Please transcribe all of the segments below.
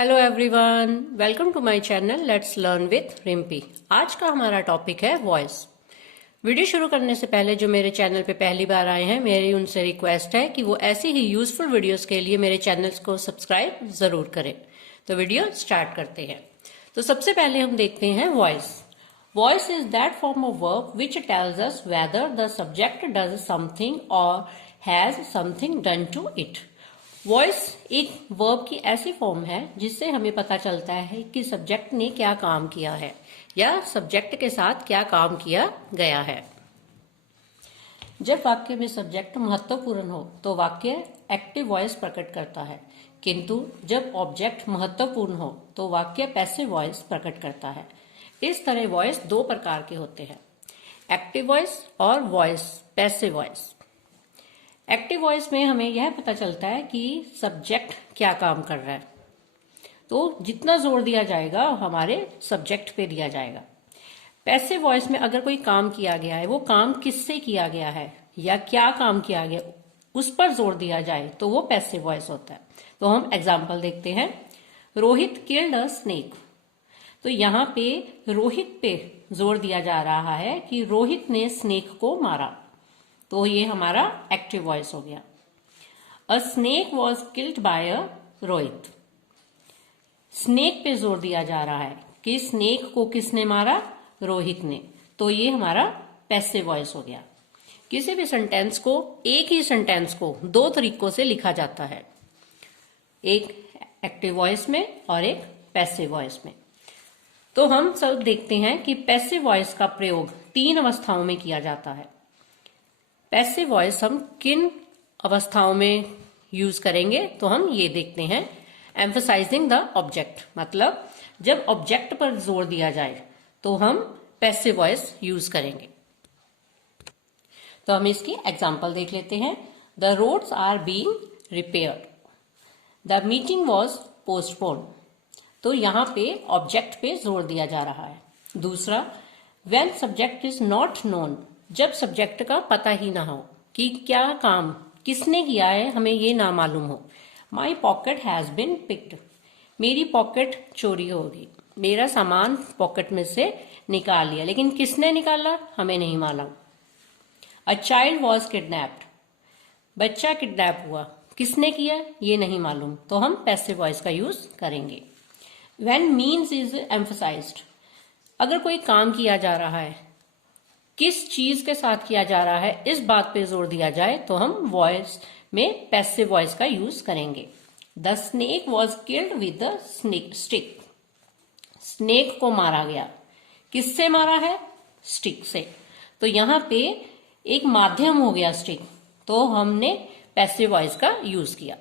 Hello everyone, welcome to my channel let's learn with Rimpi. आज का हमारा टॉपिक है वॉइस। वीडियो शुरू करने से पहले जो मेरे चैनल पे पहली बार आए हैं, मेरी उनसे रिक्वेस्ट है कि वो ऐसी ही यूजफुल वीडियोस के लिए मेरे चैनल को सब्सक्राइब जरूर करें। तो वीडियो स्टार्ट करते हैं। तो सबसे पहले हम देखते हैं voice. Voice is that form of verb which tells us whether the subject does something और has something done to it. Voice एक वर्ब की ऐसी फॉर्म है जिससे हमें पता चलता है कि सब्जेक्ट ने क्या काम किया है या सब्जेक्ट के साथ क्या काम किया गया है। जब वाक्य में सब्जेक्ट महत्वपूर्ण हो तो वाक्य एक्टिव वॉइस प्रकट करता है, किंतु जब ऑब्जेक्ट महत्वपूर्ण हो तो वाक्य पैसिव वॉइस प्रकट करता है। इस तरह वॉइस दो प्रकार के होते हैं, एक्टिव वॉइस और voice passive voice. Active voice में हमें यह पता चलता है कि सब्जेक्ट क्या काम कर रहा है, तो जितना जोर दिया जाएगा हमारे सब्जेक्ट पे दिया जाएगा। पैसिव वॉइस में अगर कोई काम किया गया है, वो काम किससे किया गया है या क्या काम किया गया, उस पर जोर दिया जाए तो वो पैसिव वॉइस होता है। तो हम एग्जाम्पल देखते हैं। Rohit killed a snake. तो यहाँ पे रोहित पे जोर दिया जा रहा है कि रोहित ने स्नेक को मारा, तो ये हमारा एक्टिव वॉइस हो गया। अ snake was killed by a Rohit. Snake पे जोर दिया जा रहा है कि स्नेक को किसने मारा, रोहित ने, तो ये हमारा पैसिव वॉइस हो गया। किसी भी सेंटेंस को, एक ही सेंटेंस को दो तरीकों से लिखा जाता है, एक एक्टिव वॉइस में और एक पैसिव वॉइस में। तो हम सब देखते हैं कि पैसिव वॉइस का प्रयोग तीन अवस्थाओं में किया जाता है। पैसिव वॉइस हम किन अवस्थाओं में यूज करेंगे, तो हम ये देखते हैं। एम्फसाइजिंग द ऑब्जेक्ट, मतलब जब ऑब्जेक्ट पर जोर दिया जाए तो हम पैसिव वॉइस यूज करेंगे। तो हम इसकी एग्जांपल देख लेते हैं। The roads are being repaired. The meeting was postponed. तो यहाँ पे ऑब्जेक्ट पे जोर दिया जा रहा है। दूसरा, when subject is not known, जब सब्जेक्ट का पता ही ना हो कि क्या काम किसने किया है, हमें ये ना मालूम हो। My pocket has been picked. मेरी पॉकेट चोरी होगी, मेरा सामान पॉकेट में से निकाल लिया, लेकिन किसने निकाला हमें नहीं मालूम। A child was kidnapped. बच्चा किडनैप हुआ, किसने किया ये नहीं मालूम, तो हम पैसिव वॉइस का यूज करेंगे। व्हेन मीन्स इज एम्फसाइज्ड, अगर कोई काम किया जा रहा है, किस चीज के साथ किया जा रहा है, इस बात पे जोर दिया जाए तो हम वॉइस में पैसिव वॉइस का यूज करेंगे। The snake was killed with the stick. Snake को मारा गया, किससे मारा है, स्टिक से। तो यहाँ पे एक माध्यम हो गया स्टिक, तो हमने पैसिव वॉइस का यूज किया।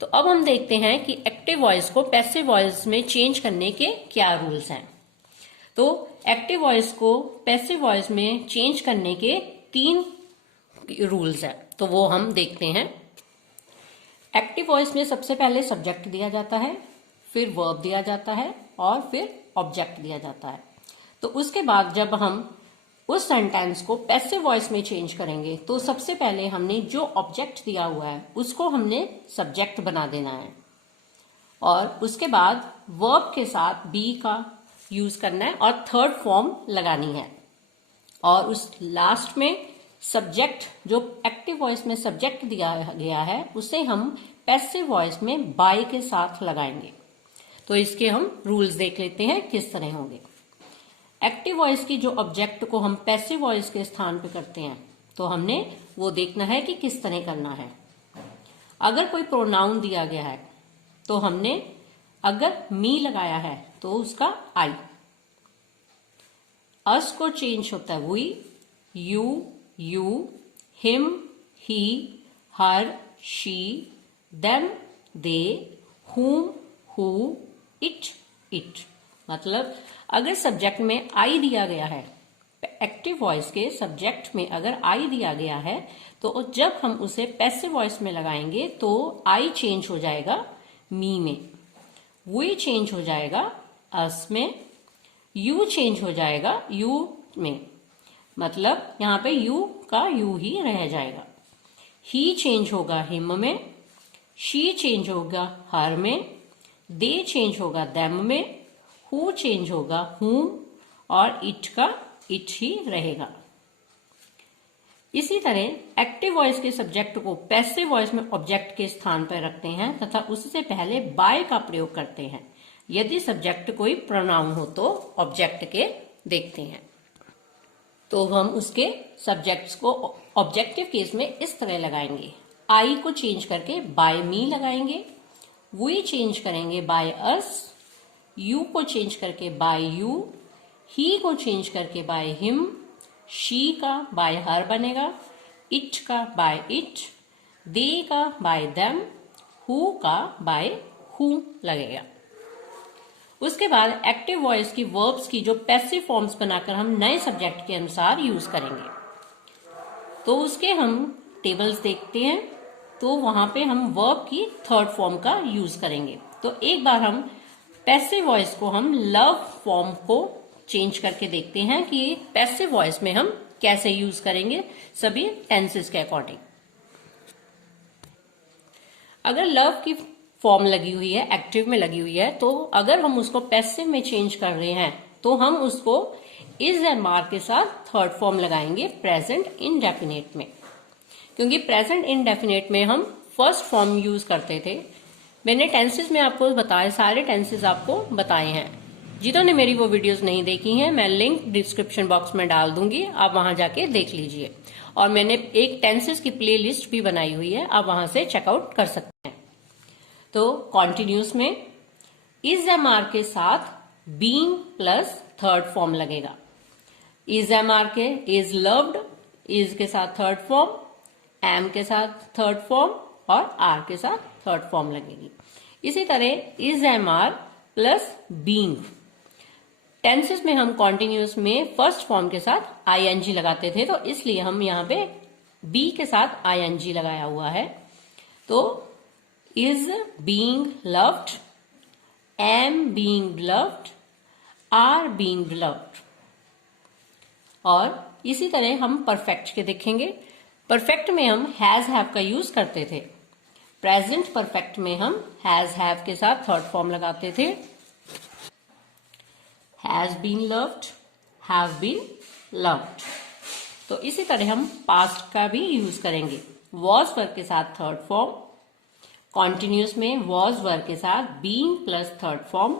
तो अब हम देखते हैं कि एक्टिव वॉइस को पैसिव वॉइस में चेंज करने के क्या रूल्स हैं। तो एक्टिव वॉइस को पैसिव वॉइस में चेंज करने के तीन रूल्स हैं, तो वो हम देखते हैं। एक्टिव वॉइस में सबसे पहले सब्जेक्ट दिया जाता है, फिर वर्ब दिया जाता है और फिर ऑब्जेक्ट दिया जाता है। तो उसके बाद जब हम उस सेंटेंस को पैसिव वॉइस में चेंज करेंगे तो सबसे पहले हमने जो ऑब्जेक्ट दिया हुआ है उसको हमने सब्जेक्ट बना देना है, और उसके बाद वर्ब के साथ बी का यूज करना है और थर्ड फॉर्म लगानी है, और उस लास्ट में सब्जेक्ट जो एक्टिव वॉइस में सब्जेक्ट दिया गया है उसे हम पैसिव वॉइस में बाय के साथ लगाएंगे। तो इसके हम रूल्स देख लेते हैं किस तरह होंगे। एक्टिव वॉइस की जो ऑब्जेक्ट को हम पैसिव वॉइस के स्थान पे करते हैं, तो हमने वो देखना है कि किस तरह करना है। अगर कोई प्रोनाउन दिया गया है तो हमने अगर मी लगाया है तो उसका आई। अस को चेंज होता है we, you, him, he, her, she, them, they, whom, who, it. मतलब अगर सब्जेक्ट में आई दिया गया है, एक्टिव वॉइस के सब्जेक्ट में अगर आई दिया गया है, तो जब हम उसे पैसिव वॉइस में लगाएंगे तो आई चेंज हो जाएगा मी में, वी चेंज हो जाएगा अस में, यू चेंज हो जाएगा यू में, मतलब यहाँ पे यू का यू ही रह जाएगा। ही चेंज होगा हिम में, शी चेंज होगा हर में, दे चेंज होगा देम में, हु चेंज होगा हुम, और इट का इट ही रहेगा। इसी तरह एक्टिव वॉइस के सब्जेक्ट को पैसिव वॉइस में ऑब्जेक्ट के स्थान पर रखते हैं तथा उससे पहले बाय का प्रयोग करते हैं। यदि सब्जेक्ट कोई प्रोनाउन हो तो ऑब्जेक्ट के देखते हैं। तो हम उसके सब्जेक्ट्स को ऑब्जेक्टिव केस में इस तरह लगाएंगे। आई को चेंज करके बाय मी लगाएंगे, वी चेंज करेंगे बाय अस, यू को चेंज करके बाय यू, ही को चेंज करके बाय हिम, शी का बाय हर बनेगा, इट का बाय इट, दे का बाय देम, हु का बाय हु लगेगा। उसके बाद एक्टिव वॉइस की वर्ब्स की जो पैसिव फॉर्म्स बनाकर हम नए सब्जेक्ट के अनुसार यूज करेंगे। तो उसके हम टेबल्स देखते हैं। तो वहां पे हम वर्ब की थर्ड फॉर्म का यूज करेंगे। तो एक बार हम पैसिव वॉइस को हम लव फॉर्म को चेंज करके देखते हैं कि पैसिव वॉइस में हम कैसे यूज करेंगे सभी टेंसेस के अकॉर्डिंग। अगर लव की फॉर्म लगी हुई है, एक्टिव में लगी हुई है, तो अगर हम उसको पैसिव में चेंज कर रहे हैं तो हम उसको इज एंड आर के साथ थर्ड फॉर्म लगाएंगे प्रेजेंट इंडेफिनिट में। क्योंकि प्रेजेंट इंडेफिनिट में हम फर्स्ट फॉर्म यूज करते थे। मैंने टेंसेस में आपको बताए, सारे टेंसेस आपको बताए हैं। जिन्होंने मेरी वो वीडियोस नहीं देखी हैं, मैं लिंक डिस्क्रिप्शन बॉक्स में डाल दूंगी, आप वहां जाके देख लीजिए। और मैंने एक टेंसेस की प्ले लिस्ट भी बनाई हुई है, आप वहां से चेकआउट कर सकते हैं। तो कॉन्टिन्यूस में इज एम आर के साथ बीइंग प्लस थर्ड फॉर्म लगेगा। इज एम आर के इज लव्ड, इज के साथ थर्ड फॉर्म, एम के साथ थर्ड फॉर्म और आर के साथ थर्ड फॉर्म लगेगी। इसी तरह is am are plus being. Tenses में हम कॉन्टिन्यूस में फर्स्ट फॉर्म के साथ आईएनजी लगाते थे, तो इसलिए हम यहाँ पे बी के साथ आईएनजी लगाया हुआ है। तो is being loved, am being loved, are being loved. और इसी तरह हम परफेक्ट के देखेंगे। परफेक्ट में हम हैज हैव का यूज करते थे। प्रेजेंट परफेक्ट में हम हैज हैव के साथ थर्ड फॉर्म लगाते थे। Has been loved, have been loved. तो इसी तरह हम पास्ट का भी यूज करेंगे। वॉज वर्ब के साथ थर्ड फॉर्म, कॉन्टिन्यूस में वॉज वर्ब के साथ बीन प्लस थर्ड फॉर्म,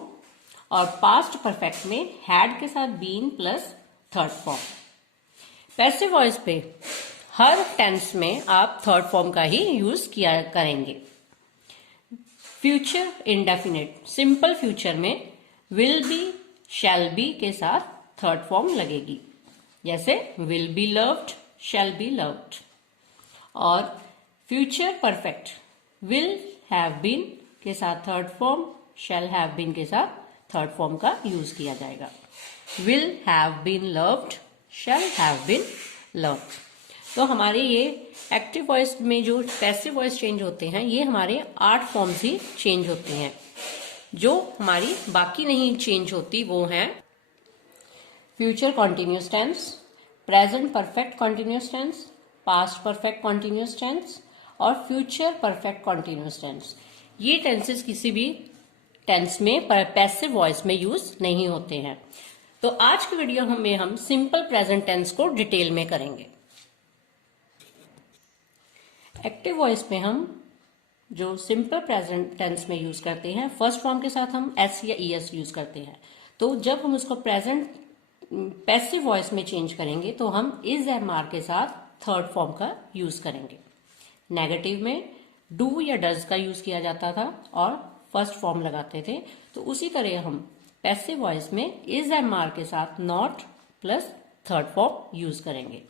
और पास्ट परफेक्ट में हैड के साथ been plus third form. Passive voice पे हर टेंस में आप थर्ड फॉर्म का ही यूज किया करेंगे। फ्यूचर इंडेफिनिट, सिंपल फ्यूचर में विल बी, शैल बी के साथ थर्ड फॉर्म लगेगी। जैसे will be loved, shall be loved. और future perfect will have been के साथ third form, shall have been के साथ थर्ड फॉर्म का यूज किया जाएगा। Will have been loved, shall have been loved. तो हमारे ये एक्टिव वॉइस में जो पैसिव वॉइस चेंज होते हैं, ये हमारे 8 फॉर्म्स ही चेंज होते हैं। जो हमारी बाकी नहीं चेंज होती वो हैं future continuous tense, present perfect continuous tense, past perfect continuous tense और फ्यूचर परफेक्ट कॉन्टिन्यूस टेंस। ये टेंसेस किसी भी टेंस में पैसिव वॉइस में यूज नहीं होते हैं। तो आज की वीडियो में हम सिंपल प्रेजेंट टेंस को डिटेल में करेंगे। एक्टिव वॉइस में हम जो सिंपल प्रेजेंट टेंस में यूज करते हैं, फर्स्ट फॉर्म के साथ हम एस या ईएस यूज करते हैं। तो जब हम उसको प्रेजेंट पैसिव वॉइस में चेंज करेंगे तो हम इज एम आर के साथ थर्ड फॉर्म का यूज करेंगे। नेगेटिव में डू या डज का यूज किया जाता था और फर्स्ट फॉर्म लगाते थे। तो उसी तरह हम पैसिव वॉइस में इज एम आर के साथ not plus third form use करेंगे।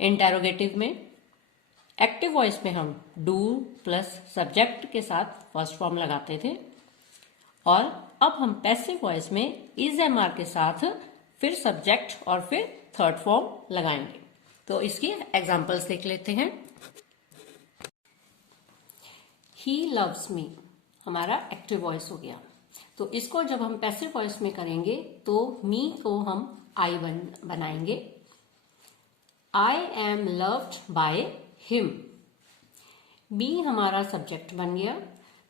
इंटेरोगेटिव में एक्टिव वॉइस में हम डू प्लस सब्जेक्ट के साथ फर्स्ट फॉर्म लगाते थे, और अब हम पैसिव वॉइस में इज एम आर के साथ फिर सब्जेक्ट और फिर थर्ड फॉर्म लगाएंगे। तो इसकी एग्जांपल्स देख लेते हैं। ही लव्स मी हमारा एक्टिव वॉइस हो गया। तो इसको जब हम पैसिव वॉइस में करेंगे तो मी को हम आई बनाएंगे। I am loved by him. बी हमारा सब्जेक्ट बन गया।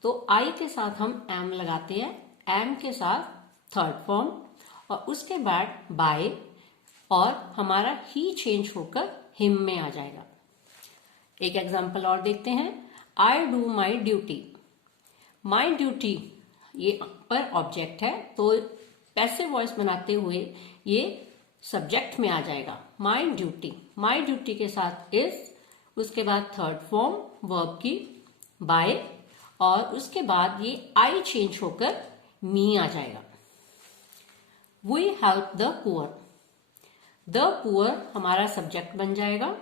तो आई के साथ हम एम लगाते हैं, एम के साथ थर्ड फॉर्म और उसके बाद बाय और हमारा ही चेंज होकर हिम में आ जाएगा। एक एग्जांपल और देखते हैं, I do my duty. My duty ये पर ऑब्जेक्ट है तो पैसिव वॉइस बनाते हुए ये सब्जेक्ट में आ जाएगा। माई ड्यूटी के साथ इज, उसके बाद थर्ड फॉर्म वर्ब की बाय और उसके बाद ये आई चेंज होकर मी आ जाएगा। We help the poor, the poor हमारा सब्जेक्ट बन जाएगा।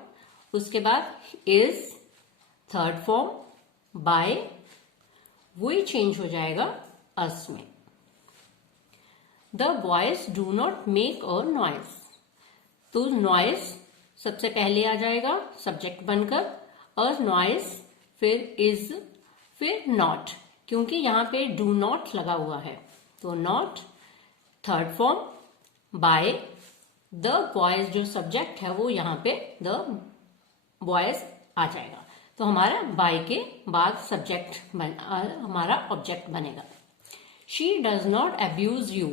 उसके बाद is third form by, we चेंज हो जाएगा अस में। The boys do not make a noise, तो नॉइज सबसे पहले आ जाएगा सब्जेक्ट बनकर, अ नॉइज फिर इज फिर नॉट, क्योंकि यहां पे डू नॉट लगा हुआ है तो not, third form by, the boys जो सब्जेक्ट है वो यहां पे द बॉयज आ जाएगा। तो हमारा बाय के बाद सब्जेक्ट हमारा ऑब्जेक्ट बनेगा। She does not abuse you,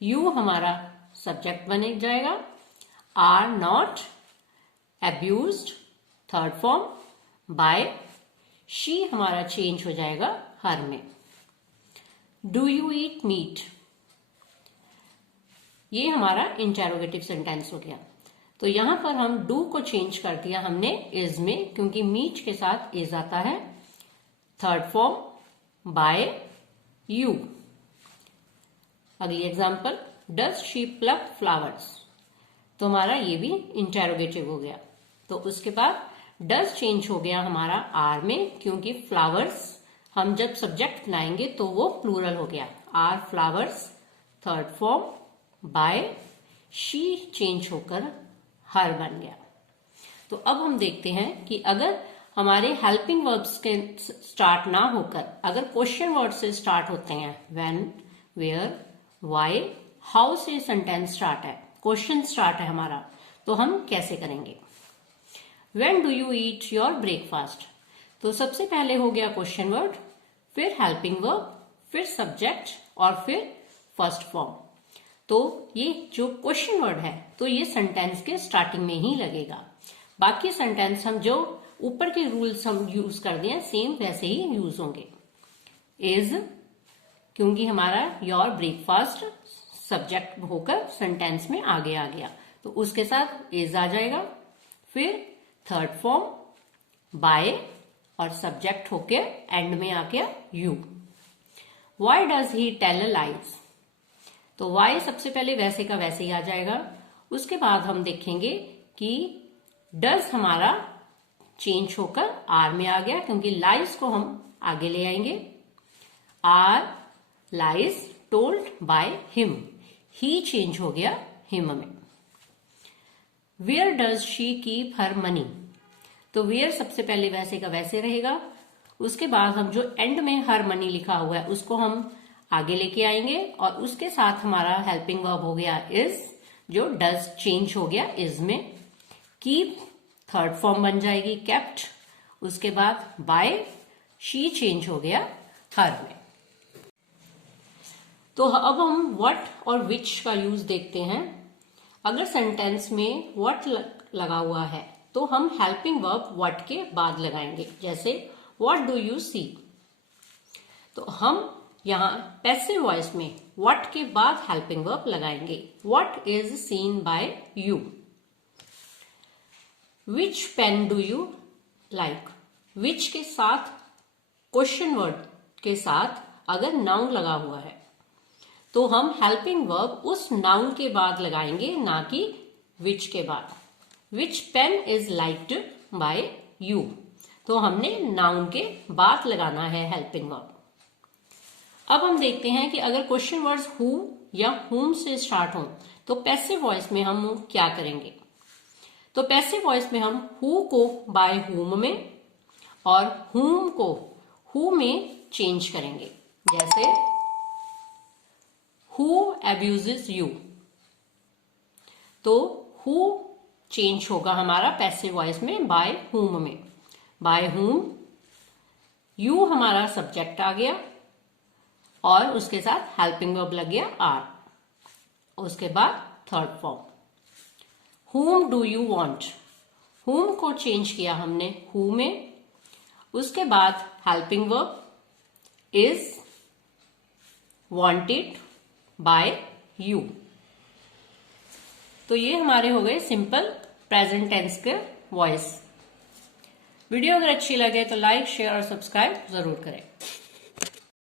you हमारा सब्जेक्ट बन जाएगा। Are not abused, third form by, she हमारा चेंज हो जाएगा हर में। डू यू ईट मीट, ये हमारा इंटेरोगेटिव सेंटेंस हो गया। तो यहां पर हम डू को चेंज कर दिया हमने इज में, क्योंकि मीट के साथ इज आता है। Third form by you. अगली example, does she pluck flowers, तो हमारा ये भी इंटेरोगेटिव हो गया। तो उसके बाद डज चेंज हो गया हमारा आर में, क्योंकि फ्लावर्स हम जब सब्जेक्ट लाएंगे तो वो प्लूरल हो गया, are flowers, third form by, she change होकर हर बन गया। तो अब हम देखते हैं कि अगर हमारे हेल्पिंग वर्ब्स के स्टार्ट ना होकर अगर क्वेश्चन वर्ड से स्टार्ट होते हैं, व्हेन, वेयर, व्हाई, हाउ से सेंटेंस स्टार्ट है, क्वेश्चन स्टार्ट है हमारा, तो हम कैसे करेंगे। When do you eat your breakfast, तो सबसे पहले हो गया क्वेश्चन वर्ड, फिर हेल्पिंग वर्ब, फिर सब्जेक्ट और फिर फर्स्ट फॉर्म। तो ये जो क्वेश्चन वर्ड है तो ये सेंटेंस के स्टार्टिंग में ही लगेगा। बाकी सेंटेंस हम जो ऊपर के रूल्स हम यूज कर दिए सेम वैसे ही यूज होंगे। इज, क्योंकि हमारा योर ब्रेकफास्ट सब्जेक्ट होकर सेंटेंस में आगे आ गया तो उसके साथ इज आ जाएगा। फिर थर्ड फॉर्म बाय और सब्जेक्ट होके एंड में आ गया you. Why does he tell lies, तो वाई सबसे पहले वैसे का वैसे ही आ जाएगा। उसके बाद हम देखेंगे कि डज हमारा चेंज होकर आर में आ गया, क्योंकि लाइज को हम आगे ले आएंगे। Are lies told by him, he change हो गया हिम में। Where does she keep her money, तो वेयर सबसे पहले वैसे का वैसे रहेगा। उसके बाद हम जो एंड में हर मनी लिखा हुआ है उसको हम आगे लेके आएंगे और उसके साथ हमारा हेल्पिंग वर्ब हो गया इज, जो डज चेंज हो गया इज में। कीप थर्ड फॉर्म बन जाएगी केप्ट, उसके बाद बाय, शी चेंज हो गया हर में। तो अब हम व्हाट और विच का यूज देखते हैं। अगर सेंटेंस में व्हाट लगा हुआ है तो हम हेल्पिंग वर्ब व्हाट के बाद लगाएंगे, जैसे व्हाट डू यू सी। तो हम यहां पैसिव वॉइस में व्हाट के बाद हेल्पिंग वर्ब लगाएंगे, what is seen by you. Which pen do you like, which के साथ क्वेश्चन वर्ड के साथ अगर नाउन लगा हुआ है तो हम हेल्पिंग वर्ब उस नाउन के बाद लगाएंगे, ना कि विच के बाद। Which pen is liked by you, तो हमने नाउन के बाद लगाना है हेल्पिंग वर्ब। अब हम देखते हैं कि अगर क्वेश्चन वर्ड्स हु या हुम से स्टार्ट हो तो पैसिव वॉइस में हम क्या करेंगे। तो पैसिव वॉइस में हम हु को बाय हुम में और हुम को हु में चेंज करेंगे, जैसे हु अब्यूजेस यू, तो हु चेंज होगा हमारा पैसिव वॉइस में बाय हुम में। बाय हुम यू हमारा सब्जेक्ट आ गया और उसके साथ हेल्पिंग वर्ब लग गया आर। उसके बाद third form, whom do you want, whom को चेंज किया हमने who में। उसके बाद helping verb is wanted bye you. तो ये हमारे हो गए सिंपल प्रेजेंट टेंस के वॉइस। वीडियो अगर अच्छी लगे तो लाइक, शेयर और सब्सक्राइब जरूर करें।